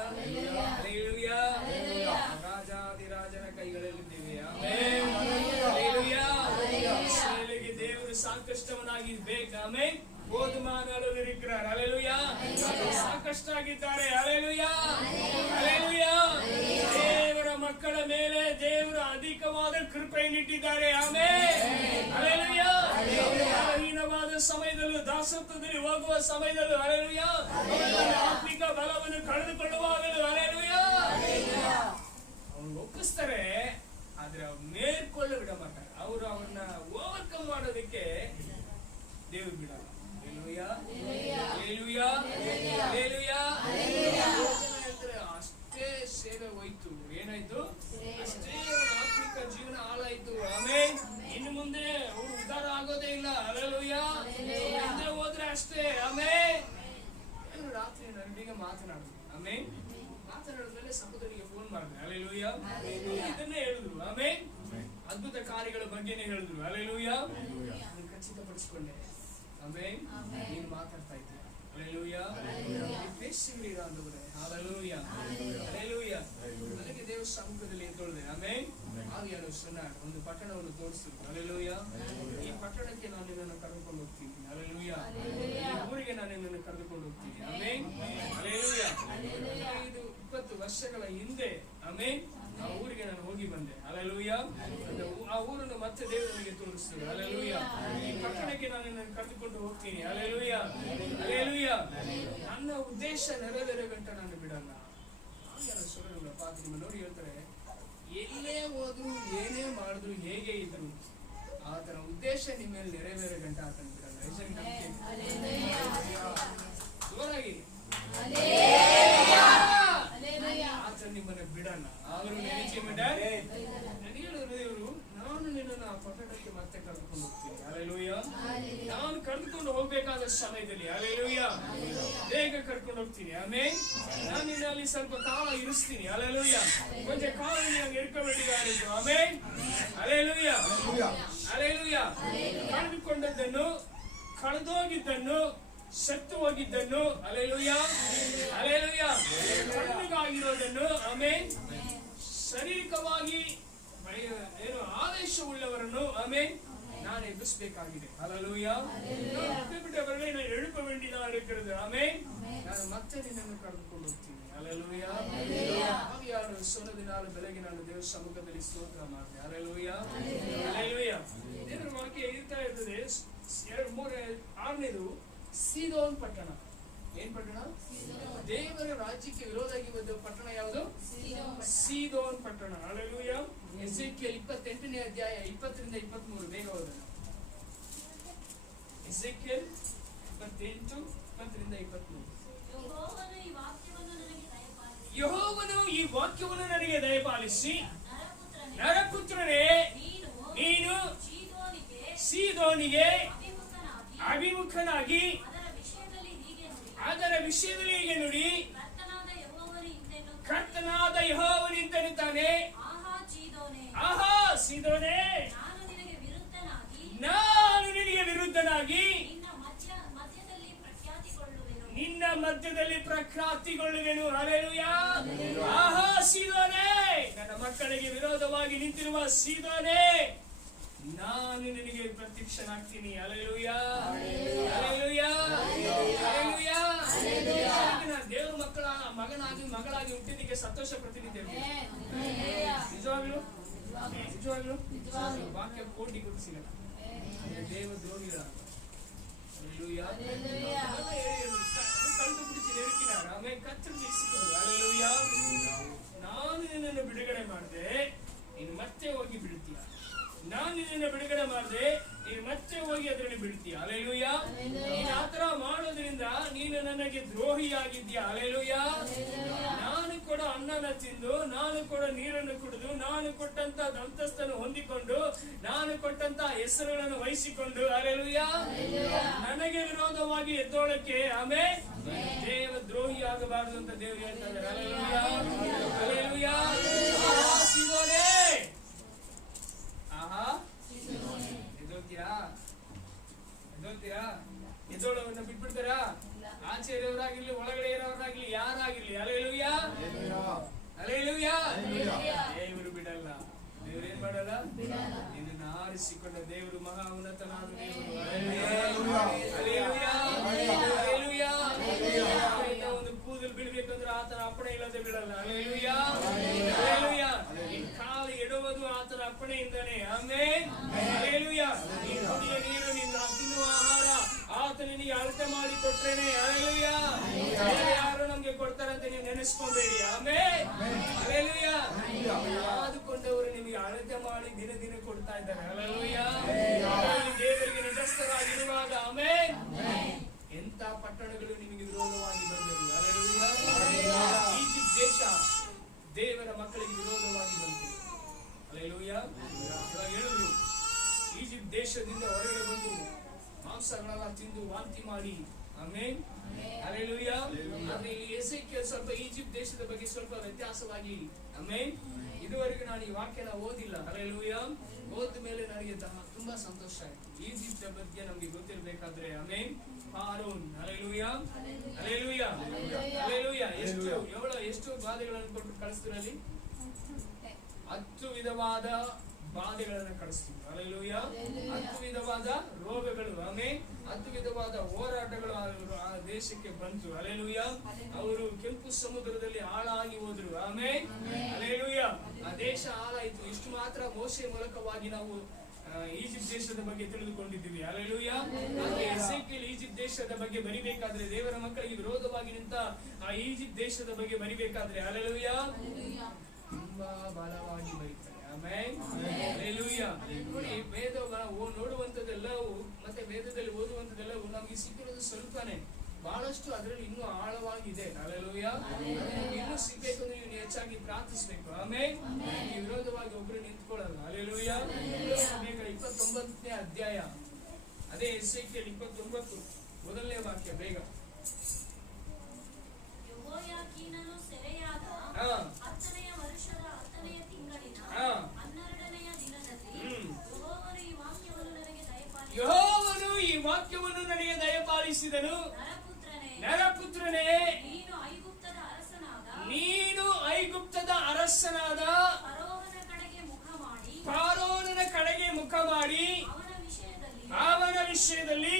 ಹಲ್ಲೆಲೂಯಾ. ರಾಜಾದಿರಾಜನ ಕೈಗಳಲ್ಲಿದ್ದೇವೆ. ಆಮೆನ್. ಹಲ್ಲೆಲೂಯಾ. ಇಸ್ರಾಯೇಲಿಗೆ ದೇವರು ಸಾಕಷ್ಟವನಾಗಿ ಬೇಕು. ಆಮೆನ್. ಗೋಧುಮಾನಗಳಿஇருக்கிறார். ಹಲ್ಲೆಲೂಯಾ. ಸಾಕಷ್ಟಾಗಿದ್ದಾರೆ. ಹಲ್ಲೆಲೂಯಾ. ಹಲ್ಲೆಲೂಯಾ. ದೇವರ ಮಕ್ಕಳ ಮೇಲೆ ದೇವರು ಅಧಿಕವಾದ ಕೃಪೆಯನ್ನಿಟ್ಟಿದ್ದಾರೆ. ಆಮೆನ್. ಹಲ್ಲೆಲೂಯಾ. ಬಲಹೀನವಾದ ಸಮಯದಲ್ಲೂ, ದಾಸತ್ವದಲ್ಲಿ ಹೋಗುವ ಸಮಯದಲ್ಲೂ, ಹಲ್ಲೆಲೂಯಾ, ಆತ್ಮಿಕ ಬಲವನ್ನು ಕಳೆದುಕೊಳ್ಳುವಾಗಲೂ, ಹಲ್ಲೆಲೂಯಾ, ಅವ್ರು ಒಪ್ಪಿಸ್ತಾರೆ. ಆದ್ರೆ ಅವ್ರು ಮೇಲ್ಕೊಳ್ಳ ಬಿಡ ಮಾತಾರೆ. ಅವರು ಅವನ್ನ ಓವರ್ಕಮ್ ಮಾಡೋದಕ್ಕೆ ದೇವರು ಬಿಡಲ್ಲ. ಹಲ್ಲೆಲೂಯಾ. ಹಲ್ಲೆಲೂಯಾ. ಹಲ್ಲೆಲೂಯಾ. ಹೇಳ್ತಾರೆ ಅಷ್ಟೇ ಸೇವೆ ಹೋಯ್ತು. ಏನಾಯ್ತು? ಅಷ್ಟೇ ಆತ್ಮಿಕ ಜೀವನ ಹಾಳಾಯ್ತು. ಆಮೆನ್. ಇನ್ನು ಮುಂದೆ ಅವ್ರು ಉದ್ಧಾರ ಆಗೋದೇ ಇಲ್ಲ. ಹಲ್ಲೆಲೂಯಾ. ಮುಂದೆ ಹೋದ್ರೆ ಅಷ್ಟೇ. ಆಮೆನ್. ರಾತ್ರಿ ನನಗೆ ಮಾತನಾಡಿದ್ರು. ಆಮೆನ್. ಮಾತನಾಡಿದ್ಮೇಲೆ ಸಹೋದರಿಗೆ ಫೋನ್ ಮಾಡಿದ್ರು. ಹಲ್ಲೆಲೂಯಾ. ಇದನ್ನೇ ಹೇಳಿದ್ರು. ಆಮೆನ್. ಅದ್ಭುತ ಕಾರ್ಯಗಳ ಬಗ್ಗೆನೇ ಹೇಳಿದ್ರು. ಹಲ್ಲೆಲೂಯಾ. ನಾನು ಖಚಿತಪಡಿಸಿಕೊಂಡೆ. ಆಮೆನ್. ನೀನು ಮಾತಾಡ್ತಾ ಇದ್ದೀಯ. ಹಲ್ಲೆಲೂಯಾ. ಬೇಸಿಗೆ ಅಂದವರೇ. ಹಲ್ಲೆಲೂಯಾ. ಹಲ್ಲೆಲೂಯಾ. ನನಗೆ ದೇವರ ಸಮ್ಮುಖದಲ್ಲಿ ಎದ್ದೊಳ್ದೆ. ಆಮೆನ್. ಆಗ ಸೊನ್ನಾಡ್ ಒಂದು ಪಟ್ಟಣವನ್ನು ತೋರಿಸಿದ್ರು. ಹಲ್ಲೆಲೂಯಾ. ಈ ಪಟ್ಟಣಕ್ಕೆ ನಾನು ನಿನ್ನನ್ನು ಕರೆದುಕೊಂಡು ಹೋಗ್ತೀನಿ. ಹಲ್ಲೆಲೂಯಾ. ಈ ಊರಿಗೆ ನಾನು ನಿನ್ನನ್ನು ಕರೆದುಕೊಂಡು ಹೋಗ್ತೀನಿ. ಆಮೆನ್. ಹಲ್ಲೆಲೂಯಾ. 20 ವರ್ಷಗಳ ಹಿಂದೆ ಆಮೆನ್ ಆ ಊರಿಗೆ ನಾನು ಹೋಗಿ ಬಂದೆ. ಹಲ್ಲೆಲೂಯಾ. ಆ ಊರನ್ನು ಮತ್ತೆ ದೇವರು ನನಗೆ ತೋರಿಸಿದ್ರು. ಹಲ್ಲೆಲೂಯಾ. ಈ ಪಟ್ಟಣಕ್ಕೆ ನಾನು ನಿನ್ನನ್ನು ಕರೆದುಕೊಂಡು ಹೋಗ್ತೀನಿ. ಹಲ್ಲೆಲೂಯಾ. ಹಲ್ಲೆಲೂಯಾ. ನನ್ನ ಉದ್ದೇಶ ನೆರವೇರೋ ಗಂಟ ನಾನು ಬಿಡಲ್ಲ. ಸ್ವರಗಳ ಪಾತ್ರ ನೋಡಿ ಹೇಳ್ತಾರೆ, ಎಲ್ಲೇ ಹೋದ್ರು, ಏನೇ ಮಾಡಿದ್ರು, ಹೇಗೆ ಇದ್ರು, ಆತನ ಉದ್ದೇಶ ನಿಮ್ಮ ಮೇಲೆ ನೆರವೇರೋ ಗಂಟ ಆತನ ಬಿಡಲ್ಲ. ಜೋರಾಗಿ ಆತ ನಿಮ್ಮನ್ನ ಬಿಡಲ್ಲ. ಅವರು ಹೇಳಿದ್ರು ಇವರು, ನಾನು ನಿನ್ನನ್ನು ಆ ಪಟ್ಟಣಕ್ಕೆ ಮತ್ತೆ ಕರೆದುಕೊಂಡು ಹೋಗ್ತೀನಿ. ಹಲ್ಲೆಲೂಯಾ. ನಾನು ಕರೆದುಕೊಂಡು ಹೋಗ್ಬೇಕಾದ ಸಮಯದಲ್ಲಿ, ಹಲ್ಲೆಲೂಯಾ, ಬೇಗ ಕರ್ಕೊಂಡು ಹೋಗ್ತೀನಿ. ಆಮೆನ್. ನಾನು ನಿನ್ನ ಅಲ್ಲಿ ಸ್ವಲ್ಪ ಕಾಲ ಇರಿಸ್ತೀನಿ. ಹಲ್ಲೆಲೂಯಾ. ಕೊಂಚ ಕಾಲ ನೀನು ಇಟ್ಕೋಬೇಕಿದ್ದು. ಆಮೆನ್. ಹಲ್ಲೆಲೂಯಾ. ಹಲ್ಲೆಲೂಯಾ. ಕಳೆದುಕೊಂಡದ್ದನ್ನು, ಕಳೆದೋಗಿದ್ದನ್ನು, ಸತ್ತು ಹೋಗಿದ್ದನ್ನು, ಹಲ್ಲೆಲೂಯಾ, ಹಲ್ಲೆಲೂಯಾ, ಕಣ್ಣಿಗಾಗಿರೋದನ್ನು, ಆಮೆನ್, ಶಾರೀರಿಕವಾಗಿ ಏನು ಆವೇಶವುಳ್ಳವರನ್ನು, ಆಮೆನ್, ನಾನು ಎಬ್ಬಿಸಬೇಕಾಗಿದೆ. ಹಲ್ಲೆಲೂಯಾ. ಬಿಟ್ಟವರೇ ನಾನು எழுப்ப வேண்டியதாக இருக்கிறது. ಆಮೆನ್. ನಾನು ಮತ್ತೆ ನಿನ್ನನ್ನು ಕರೆದುಕೊಂಡು ಹೋಗ್ತೀನಿ. ಹಲ್ಲೆಲೂಯಾ. ಆವಿಯಾರು ಸೋನದಿನಾಲು ಬೆಳಗ್ಗೆ ನಾನು ದೇವರ ಸಮ್ಮುಖದಲ್ಲಿ ಸ್ತೋತ್ರ ಮಾಡಿದೆ. ಹಲ್ಲೆಲೂಯಾ. ಹಲ್ಲೆಲೂಯಾ. ದೇವರ ವಾಕ್ಯ ಹೇಳ್ತಾ ಇರ್ತದೆ. 6ನೇದು ಸೀದೋನ್ ಪಟ್ಟಣ. ಏನ್ ಪಟ್ಟಣ? ದೇವರ ರಾಜ್ಯಕ್ಕೆ ವಿರೋಧವಾಗಿ ಬಂದ ಪಟ್ಟಣ ಯಾವುದು? ಸೀದೋನ್ ಪಟ್ಟಣ. ಹಲ್ಲೆಲೂಯಾ. ಎಸೆಕಿಯೇಲ್ 28ನೇ ಅಧ್ಯಾಯ 20ರಿಂದ 23 ಬೇಗ ಓದೋಣ. ಎಸೆಕಿಯೇಲ್ 28 20ರಿಂದ 23. ಯೆಹೋವನು ಈ ವಾಕ್ಯವನ್ನು ನನಗೆ ದಯಪಾಲಿಸಿ, ನರಪುತ್ರನೇ, ನೀನು ಸೀದೋನಿಗೆ ಅಭಿಮುಖನಾಗಿ ಅದರ ವಿಷಯದಲ್ಲಿ ಹೀಗೆ ಮಧ್ಯದಲ್ಲಿ ಪ್ರಖ್ಯಾತಿಗೊಳ್ಳುವೆನು. ಹಲ್ಲೆಲೂಯಾ. ಆಹಾ ಸೀದೋನೇ, ನನ್ನ ಮಕ್ಕಳಿಗೆ ವಿರೋಧವಾಗಿ ನಿಂತಿರುವ ಸೀದೋನೇ, ನಾನು ನಿನಗೆ ಪ್ರತ್ಯಕ್ಷನಾಗ್ತೀನಿ. Hallelujah, hallelujah, hallelujah. ದೇವರ ಮಗನಾಗಿ ಮಗಳಾಗಿ ಹುಟ್ಟಿದ್ದಕ್ಕೆ ಸಂತೋಷ ಪಡ್ತಿದ್ದೇವೆ. ನಿಜವಾಗ್ಲು ನಿಜವಾಗ್ಲು ವಾಕ್ಯ ಕೋಟಿ ಕೊಟ್ಟು ಸಿಗಲ್ಲ. ದೇವ ದ್ರೋಹಿಗಳ ಕಂಡು ಬಿಡಿಸಿ ನೆರಕಿನಾರ ಆಮೇಲೆ ಕತ್ತರಿಸಿ ಸಿಕ್ಕಿದ್ರು. ಹಲ್ಲೆಲೂಯಾ. ನಾನು ನಿನ್ನನ್ನು ಬಿಡುಗಡೆ ಮಾಡಿದೆ, ನೀನು ಮತ್ತೆ ಹೋಗಿ ಬಿಡ್ತೀಯ. ನಾನು ನಿನ್ನನ್ನು ಬಿಡುಗಡೆ ಮಾಡಿದೆ, ನೀನು ಮತ್ತೆ ಹೋಗಿ ಅದರಲ್ಲಿ ಬಿಡ್ತೀಯ. ಹಲ್ಲೆಲೂಯಾ. ನೀನು ಆತರ ಮಾಡೋದ್ರಿಂದ ನೀನು ನನಗೆ ದ್ರೋಹಿಯಾಗಿದ್ದೀಯ. ಹಲ್ಲೆಲೂಯಾ. ನಾನು ಕೊಡ ಅನ್ನನ ತಿಂದು, ನಾನು ಕೊಡ ನೀರನ್ನು ಕುಡಿದು, ನಾನು ಕೊಟ್ಟಂತ ಅಂತಸ್ತನ್ನು ಹೊಂದಿಕೊಂಡು, ನಾನು ಕೊಟ್ಟಂತ ಹೆಸರುಗಳನ್ನು ವಹಿಸಿಕೊಂಡು, ಹಲ್ಲೆಲೂಯಾ, ನನಗೆ ವಿರೋಧವಾಗಿ ಎದ್ದೋಳಕ್ಕೆ ಆಮೇಲೆ ದೇವ ದ್ರೋಹಿ ಆಗಬಾರದು ಅಂತ ದೇವರು ಹೇಳ್ತಾ ಇದ್ದಾರೆ. Hallelujah, hallelujah. ಸೀದೋನೇ, ಆಹಾ ಎದ್ದೋಳ್ತೀರಾ? ಎದ್ದೋಳ್ತೀರಾ? ಎದ್ದೋಳವನ್ನ ಬಿಟ್ಬಿಡ್ತಾರಾ? ಆಚೆ ಇರೋರಾಗಿರ್ಲಿ, ಒಳಗಡೆ ಇರೋರಾಗಿರ್ಲಿ, ಯಾರಾಗಿರ್ಲಿ. Hallelujah, hallelujah. ದೇವರು ಬಿಡಲ್ಲ. ದೇವರು ಏನ್ ಮಾಡಲ್ಲ? ನಿನ್ನನ್ನು ಆರಿಸಿಕೊಂಡ ದೇವರು ಮಹಾ ಉನ್ನತನಾದ ದೇವರು. Hallelujah, hallelujah. ಒಂದು ಕೂದಲು ಬಿಡ್ಬೇಕಂದ್ರೆ ಆತನ ಅಪ್ಪಣೆ ಇಲ್ಲದೆ ಬಿಡಲ್ಲ. Hallelujah, hallelujah. ನಿನ್ ಕಾಲು ಎಡುವುದು ಆತನ ಅಪ್ಪಣೆಯಿಂದಾನೆ. Amen, hallelujah. ನೀನು ಕುಡಿಯುವ ನೀರು, ನಿನ್ನ ತಿನ್ನುವ ಆಹಾರ ಆತ ನಿನಗೆ ಅಳತೆ ಮಾಡಿ ಕೊಟ್ರೇನೆ. ಹಲ್ಲೆಲೂಯಾ. ಯಾರು ನಮ್ಗೆ ಕೊಡ್ತಾರಂತ ನೀವು ನೆನೆಸ್ಕೊಂಬೇಡಿ. Amen, hallelujah. ಆದುಕೊಂಡವರು ನಿಮಗೆ ಅಳತೆ ಮಾಡಿ ದಿನ ದಿನ ಕೊಡ್ತಾ ಇದ್ದಾರೆ. ಹಲ್ಲೆಲೂಯಾ. ದೇವರಿಗೆ ನಿಜಸ್ಥರಾಗಿರುವಾಗ ಆಮೆನ್, ಎಂತ ಪಟ್ಟಣಗಳು ನಿಮಗೆ ವಿರೋಧವಾಗಿ ಬಂದರು. ಹಲ್ಲೆಲೂಯಾ. ಈಜಿಪ್ಟ್ ದೇಶ ದೇವರ ಮಕ್ಕಳಿಗೆ ವಿರೋಧವಾಗಿ ಬಂತು. ಹಲ್ಲೆಲೂಯಾ. ಇವಾಗ ಹೇಳಿದ್ರು, ಈಜಿಪ್ಟ್ ದೇಶದಿಂದ ಹೊರಗಡೆ ಬಂದು ಮಾಂಸಗಳೆಲ್ಲ ತಿಂದು ವಾಂತಿ ಮಾಡಿ. Amen, hallelujah. ಆದ್ರೆ ಇಲ್ಲಿ ಎಸೇಕಿಯೇಲ್ ಸ್ವಲ್ಪ ಈಜಿಪ್ಟ್ ದೇಶದ ಬಗ್ಗೆ ಸ್ವಲ್ಪ ವ್ಯತ್ಯಾಸವಾಗಿ. ಆಮೆನ್. ಇದುವರೆಗೂ ನಾನು ಈ ವಾಕ್ಯನ ಓದಿಲ್ಲ. ಹಲ್ಲೆಲೂಯಾ. ಓದ ಮೇಲೆ ನನಗೆ ತುಂಬಾ ಸಂತೋಷ ಆಯ್ತು. ಈಜಿಪ್ಟ್ ಬಗ್ಗೆ ನಮ್ಗೆ ಗೊತ್ತಿರ್ಬೇಕಾದ್ರೆ ಆಮೆನ್, ಫಾರೋನ್. Hallelujah, hallelujah, hallelujah. ಎಷ್ಟು ಬಾಧೆಗಳನ್ನು ಕೊಟ್ಟು ಕಳಿಸ್ತಿರಲ್ಲಿ? 10 ವಿಧವಾದ ಬಾಧೆಗಳನ್ನು ಕಳಿಸ್ತೀವಿ. ಹಲ್ಲೆಲೂಯಾ. 10 ವಿಧವಾದ ರೋಗಗಳು, ಆಮೆನ್, 10 ವಿಧವಾದ ಹೋರಾಟಗಳು ಆ ದೇಶಕ್ಕೆ ಬಂತು. ಹಲ್ಲೆಲೂಯಾ. ಅವರು ಕೆಂಪು ಸಮುದ್ರದಲ್ಲಿ ಹಾಳಾಗಿ ಹೋದ್ರು. Amen, hallelujah. ಆ ದೇಶ ಹಾಳಾಯಿತು. ಇಷ್ಟು ಮಾತ್ರ ಮೋಶೆ ಮೂಲಕವಾಗಿ ನಾವು ಈಜಿಪ್ಟ್ ದೇಶದ ಬಗ್ಗೆ ತಿಳಿದುಕೊಂಡಿದ್ದೀವಿ. ಹಲ್ಲೆಲೂಯಾ. ಎಸೇಕಿಯೇಲ್ ಈಜಿಪ್ಟ್ ದೇಶದ ಬಗ್ಗೆ ಬರಿಬೇಕಾದ್ರೆ, ದೇವರ ಮಕ್ಕಳಿಗೆ ವಿರೋಧವಾಗಿ ನಿಂತ ಆ ಈಜಿಪ್ಟ್ ದೇಶದ ಬಗ್ಗೆ ಬರಿಬೇಕಾದ್ರೆ, ಹಲ್ಲೆಲೂಯಾ, ತುಂಬಾ ಬಲವಾಗಿ ಬರೀತಾರೆ. Amen, hallelujah. ನೋಡಿ, ವೇದ ನೋಡುವಂತದ್ದೆಲ್ಲವೂ ಮತ್ತೆ ವೇದದಲ್ಲಿ ಓದುವಂತದ್ದೆಲ್ಲವೂ ನಮ್ಗೆ ಸಿಕ್ಕಿರೋದು ಸ್ವಲ್ಪನೇ, ಬಹಳಷ್ಟು ಅದರಲ್ಲಿ ಇನ್ನೂ ಆಳವಾಗಿದೆ. ಹಲ್ಲೆಲೂಯಾ. ಇನ್ನೂ ಸಿಗ್ಬೇಕಂದ್ರೆ ನೀವು ಹೆಚ್ಚಾಗಿ ಪ್ರಾರ್ಥಿಸಬೇಕು. ಆಮೆನ್. ವಿರೋಧವಾಗಿ ಒಬ್ರು ನಿಂತ್ಕೊಳ್ಳಲ್ಲ. ಹಲ್ಲೆಲೂಯಾ. 29ನೇ ಅಧ್ಯಾಯ, ಅದೇ ಎಸೇಕಿಯೇಲ್ 29 ಮೊದಲನೇ ವಾಕ್ಯ ಬೇಗ. ಯೆಹೋಯಾಕೀನನು ಸೆರೆಯಾದ 10ನೆಯ ವರ್ಷದ 10ನೆಯ ತಿಂಗಳಿನ 12ನೆಯ ದಿನದಲ್ಲಿ ಯೆಹೋವನು ಈ ವಾಕ್ಯವನ್ನು ನನಗೆ ದಯಪಾಲಿಸಿದನು. ನರಪುತ್ರನೇ, ನೀನು ಐಗುಪ್ತದ ಅರಸನಾದ ಫರೋಹನ ಕಡೆಗೆ ಮುಖ ಮಾಡಿ ಅವನ ವಿಷಯದಲ್ಲಿ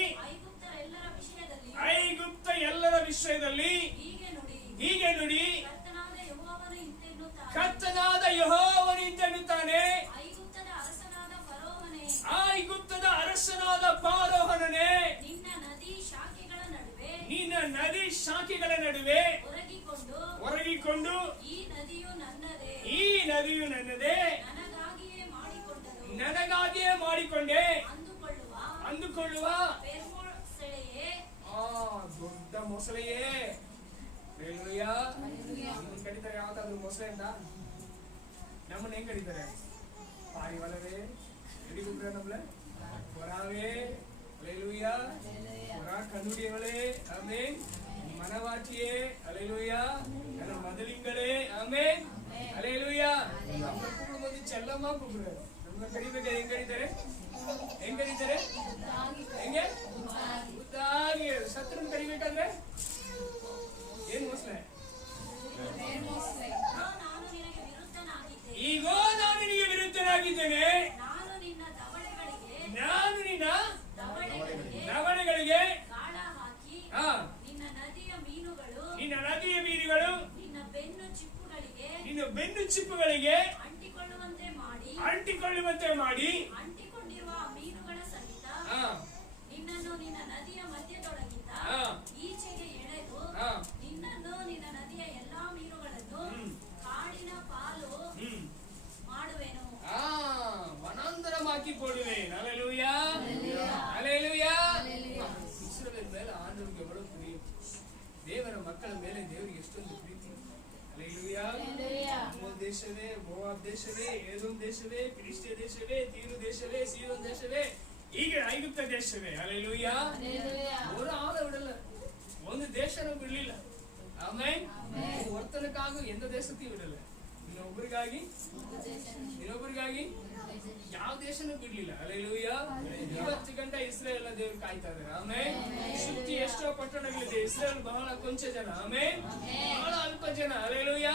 ಐಗುಪ್ತ ಎಲ್ಲರ ವಿಷಯದಲ್ಲಿ ಹೀಗೆ ನುಡಿ, ಕರ್ತನಾದ ಯೆಹೋವನು ಇಂತೆನ್ನುತ್ತಾನೆ, ಐಗುಪ್ತದ ಅರಸನಾದ ಫರೋಹನೇ, ನಿನ್ನ ನದಿ ಶಾಖೆಗಳ ನಡುವೆ ಒರಗಿಕೊಂಡು ಈ ನದಿಯು ನನ್ನದೇ, ನನಗಾಗಿಯೇ ಮಾಡಿಕೊಂಡೆ ಅಂದುಕೊಳ್ಳುವ ದೊಡ್ಡ ಮೊಸಳೆಯೇ. ಹಲ್ಲೆಲೂಯಾ. ನಮ್ಮನ್ನು ಕಡಿತಾರೆ ಯಾವ್ದಾದ್ರು ಮೊಸಳೆ ಅಂತ? ನಮ್ಮನ್ನ ಹೆಂಗ್ ಕಡಿತಾರೆ? ಪಾರಿವಾಳವೇ, ಎಡಿಗುಬ್ರೆ ನಮ್ಲೆ ಹೊರಾವೇ, ಹಲ್ಲೆಲೂಯಾ, ಹೊರ ಕಣ್ಣುಡಿಯವಳೇ, ಆಮೆನ್, ಮನವಾಟಿಯೇ, ಹಲ್ಲೆಲೂಯಾ, ನನ್ನ ಮೊದಲಿಂಗಳೇ, ಆಮೆನ್, ಹಲ್ಲೆಲೂಯಾ. ನಮ್ಮ ಕೂಡು ಮಂದಿ ಚೆಲ್ಲಮ್ಮ ಕುಬ್ರೆ ನಮ್ಮನ್ನ ಕಡಿಬೇಕು. ಹೆಂಗ್ ಕಡಿತಾರೆ? ಹೆಂಗ್ ಕಡಿತಾರೆ? ಹೆಂಗೆ? ಉದ್ದಾಗಿ. ಶತ್ರುನ್ ಕಡಿಬೇಕಾದ್ರೆ ಚಿಪ್ಪುಗಳಿಗೆ ಅಂಟಿಕೊಳ್ಳುವಂತೆ ಮಾಡಿ ಅಂಟಿಕೊಂಡಿರುವ ಮೀನುಗಳ ಸಹಿತ ಆ, ನಿನ್ನನ್ನು ನಿನ್ನ ನದಿಯ ಮಧ್ಯದೊಳಗಿಂದ ಆ. ಈಚೆಗೆ ಎಳೆದು ಆ. ನಿನ್ನನ್ನು ನಿನ್ನ ನದಿಯ ಎಲ್ಲಾ ಮೀನುಗಳನ್ನು ಕಾಡಿನ ಪಾಲು ಮಾಡುವೆನು. ವನಾಂತರ ಹಾಕಿಕೊಡುವೆ. Hallelujah, hallelujah. ಇಸ್ರಾಯೇಲ್ ಮೇಲೆ ಆಂಡ್ರಿಗೆ ಬರೋ ಪ್ರೀತಿ, ದೇವರ ಮಕ್ಕಳ ಮೇಲೆ ದೇವರಿಗೆ ಎಷ್ಟೊಂದು ಪ್ರೀತಿ. ಹಲ್ಲೆಲೂಯಾ. ಅಮ್ಮೋನ್ ದೇಶವೇ, ಮೋವಾಬ್ ದೇಶವೇ, ಏದೋಮ್ ದೇಶವೇ, ಫಿಲಿಷ್ಟಿಯ ದೇಶವೇ, ತೀರು ದೇಶವೇ, ಸೀದೋನ್ ದೇಶವೇ, ಹೀಗೆ ಐಗುಪ್ತ ದೇಶವೇ. ಹಲ್ಲೆಲೂಯಾ. ಅವರು ಆಳ ಬಿಡಲ್ಲ, ಒಂದು ದೇಶನೂ ಬಿಡ್ಲಿಲ್ಲ. ಆಮೇಲೆ ವರ್ತನಕ್ಕಾಗೂ ಎಂದ ದೇಶಕ್ಕೂ ಬಿಡಲ್ಲ. ಇನ್ನೊಬ್ಬರಿಗಾಗಿ ಯಾವ ದೇಶನೂ ಬಿಡ್ಲಿಲ್ಲ. ಹಲ್ಲೆಲೂಯಾ. ಇವತ್ತು ಗಂಟ ಇಸ್ರೇಲ್ ದೇವ್ರು ಕಾಯ್ತಾ ಇದ್ದಾರೆ. ಆಮೇಲೆ ಸುತ್ತಿ ಎಷ್ಟೋ ಪಟ್ಟಣಗಳಿದೆ, ಇಸ್ರೇಲ್ ಬಹಳ ಕೊಂಚ ಜನ, ಆಮೇಲೆ ಬಹಳ ಅಲ್ಪ ಜನ. ಹಲ್ಲೆಲೂಯಾ.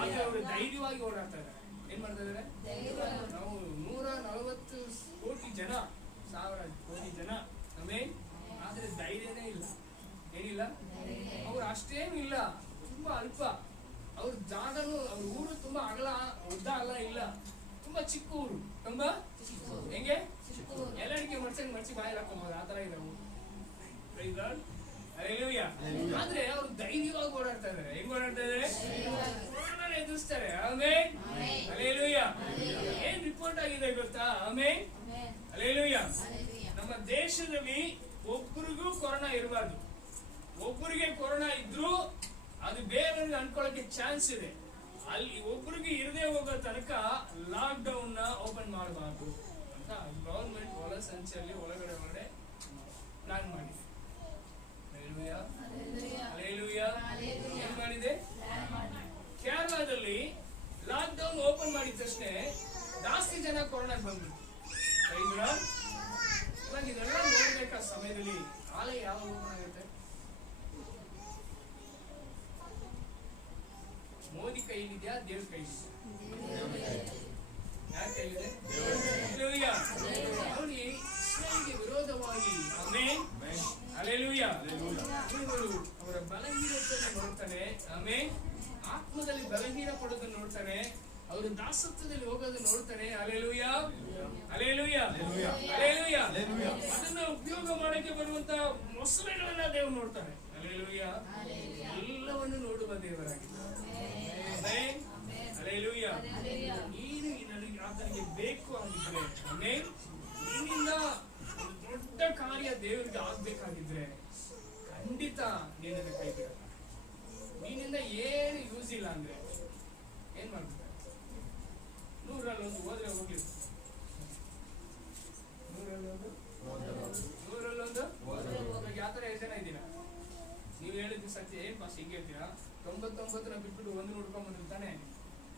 ಆದ್ರೆ ಅವರು ಧೈರ್ಯವಾಗಿ ಓಡಾಡ್ತಾ ಇದ್ದಾರೆ. ಏನ್ ಮಾಡ್ತಾ ಇದಾರೆ? ನಾವು 140 ಕೋಟಿ ಜನ, 1000 ಕೋಟಿ ಜನ, ಆಮೇಲೆ ಆದ್ರೆ ಧೈರ್ಯನೇ ಇಲ್ಲ. ಏನಿಲ್ಲ, ಅವ್ರು ಅಷ್ಟೇನು ಇಲ್ಲ, ತುಂಬಾ ಅಲ್ಪ. ಅವ್ರ ಜಾಗನು, ಅವ್ರ ಊರು ತುಂಬಾ ಅಗಲ ಉದ್ದ ಅಲ್ಲ, ಇಲ್ಲ, ತುಂಬಾ ಚಿಕ್ಕ ಊರು. ತುಂಬಾ ಹೆಂಗೆ ಎಲ್ಲರಿಗೆ ಮರ್ಚಿ ಬಾಯಲ್ಲಿ ಹಾಕೊಂಬೋದು, ಆತರ ಇದೆ ಊರು. ಆದ್ರೆ ಅವ್ರು ಧೈರ್ಯವಾಗಿ ಓಡಾಡ್ತಾ ಇದಾರೆ. ಹೆಂಗ್ ಓಡಾಡ್ತಾ ಇದಾರೆ? ಎದುರಿಸ್ತಾರೆ. ಆಮೇಲೆ ಹಲ್ಲೆಲೂಯಾ. ಏನ್ ರಿಪೋರ್ಟ್ ಆಗಿದೆ ಗೊತ್ತಾ? ಆಮೇಲೆ ಹಲ್ಲೆಲೂಯಾ. ನಮ್ಮ ದೇಶದಲ್ಲಿ ಒಬ್ಬರಿಗೂ ಕೊರೋನಾ ಇರಬಾರ್ದು. ಒಬ್ಬರಿಗೆ ಕೊರೋನಾ ಇದ್ರು ಅದು ಬೇರೆಯವ್ರಿಗೆ ಅನ್ಕೊಳ್ಳಕ್ಕೆ ಚಾನ್ಸ್ ಇದೆ. ಅಲ್ಲಿ ಒಬ್ಬರಿಗೆ ಇರದೇ ಹೋಗೋ ತನಕ ಲಾಕ್ ಡೌನ್ ನ ಓಪನ್ ಮಾಡಬಾರ್ದು ಅಂತ ಗವರ್ಮೆಂಟ್ ಒಳಸಂಚಿಯಲ್ಲಿ ಒಳಗಡೆ ಪ್ಲಾನ್ ಮಾಡಿದೆ. ಹಲ್ಲೆಲೂಯಾ. ಏನ್ ಮಾಡಿದೆ? ಕೇರಳದಲ್ಲಿ ಲಾಕ್ ಡೌನ್ ಓಪನ್ ಮಾಡಿದ ತಕ್ಷಣ ಜಾಸ್ತಿ ಜನ ಕೊರೋನಾಗೆ ಬಂದ್ರು. ಇವಾಗ ಇದೆಲ್ಲ ನೋಡ್ಬೇಕಾ ಸಮಯದಲ್ಲಿ ಆಲಯ ಯಾವಾಗ ಓಪನ್ ಆಗುತ್ತೆ? ಮೋದಿ ಕೈಲಿದ್ಯಾ, ದೇವ್ರ ಕೈಲಿದ್ಯಾ? ಯಾರ ಕೈಲಿದೆ? ನೋಡಿ, ಇಸ್ರಾಯೇಲಿಗೆ ವಿರೋಧವಾಗಿ ಆಮೆನ್, ಹಲ್ಲೆಲೂಯಾ, ಇವರು ಅವರ ಬಲಹೀನತೆಯನ್ನು ನೋಡ್ತಾನೆ. ಆಮೆನ್. ಆತ್ಮದಲ್ಲಿ ಬಲಹೀನ ಪಡೋದನ್ನು ನೋಡ್ತಾನೆ. ಅವರು ದಾಸತ್ವದಲ್ಲಿ ಹೋಗೋದನ್ನು ನೋಡ್ತಾನೆ. Hallelujah, hallelujah, hallelujah. ಅದನ್ನ ಉಪಯೋಗ ಮಾಡಕ್ಕೆ ಬರುವಂತ ಮೊಸಳೆಗಳನ್ನ ದೇವರು ನೋಡ್ತಾನೆ. ಹಲ್ಲೆಲೂಯಾ. ಎಲ್ಲವನ್ನು ನೋಡುವ ದೇವರಾಗಿದ್ದಾನೆ. ಹಲ್ಲೆಲೂಯಾ. ನೀನು ನನಗೆ ಆತನಿಗೆ ಬೇಕು ಆಗಿದ್ರೆ, ಆಮೆನ್, ನಿನ್ನಿಂದ ದೊಡ್ಡ ಕಾರ್ಯ ದೇವರಿಗೆ ಆಗ್ಬೇಕಾಗಿದ್ರೆ ಖಂಡಿತ ನಿನ್ನನ್ನು ಕೈ ಬಿಡಲ್ಲ. ನಿನ್ನಿಂದ ಏನು ಯೂಸ್ ಇಲ್ಲ ಅಂದ್ರೆ ಏನ್ ಮಾಡ್ತಾರೆ? 100ರಲ್ಲಿ 1 ಹೋದ್ರೆ ಹೋಗ್ಲಿ, 100ರಲ್ಲಿ 1 ಯಾವ ತರ ಜನ ಇದ್ದೀರಾ? ನೀವು ಹೇಳಿದ ಸತ್ಯ ಏನ್ ಪಾಸ್ ಹಿಂಗೆ ಹೇಳ್ತೀರಾ? 99 ಬಿಟ್ಬಿಟ್ಟು 1 ನೋಡ್ಕೊಂಡ್ ಬಂದಿರ್ತಾನೆ.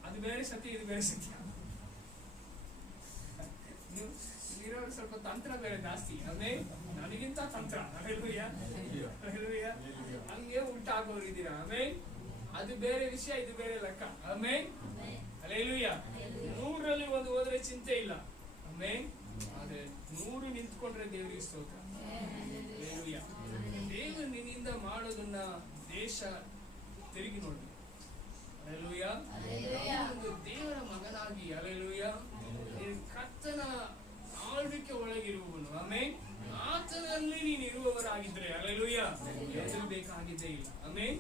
ಅದು ಬೇರೆ ಸತ್ಯ, ಇದು ಬೇರೆ ಸತ್ಯ. ನೀವಿರೋರು ಸ್ವಲ್ಪ ತಂತ್ರ ಬೇರೆ ಜಾಸ್ತಿ. ಅದೇ ನನಗಿಂತ ತಂತ್ರ. Hallelujah, hallelujah. ಹಂಗೆ ಉಲ್ಟಾ ಆಗೋರು ಇದ್ದೀರಾ. ಆಮೇಲೆ ಅದು ಬೇರೆ ವಿಷಯ, ಇದು ಬೇರೆ ಲೆಕ್ಕ. ಆಮೇಲೆ ಹಲ್ಲೆಲೂಯಾ. 100ರಲ್ಲಿ 1 ಹೋದ್ರೆ ಚಿಂತೆ ಇಲ್ಲ. ಆಮೇಲೆ ಆದ್ರೆ 100 ನಿಂತ್ಕೊಂಡ್ರೆ ದೇವರಿಗೆ ಸ್ತೋತ್ರ. ಹಲ್ಲೆಲೂಯಾ. ದೇವರು ನಿನ್ನಿಂದ ಮಾಡೋದನ್ನ ದೇಶ ತಿರುಗಿ ನೋಡಿ. ಹಲ್ಲೆಲೂಯಾ. ಒಂದು ದೇವರ ಮಗನಾಗಿ, ಹಲ್ಲೆಲೂಯಾ, ಕರ್ತನ ಆಳ್ವಿಕೆ ಒಳಗಿರುವವನು. ಆಮೇಲೆ ಆತನಲ್ಲಿ ನೀನು ಇರುವವರಾಗಿದ್ರೆ, ಹಲ್ಲೆಲೂಯಾ, ಹೆದರಬೇಕಾಗಿದ್ದೇ ಇಲ್ಲ. ಆಮೇಲೆ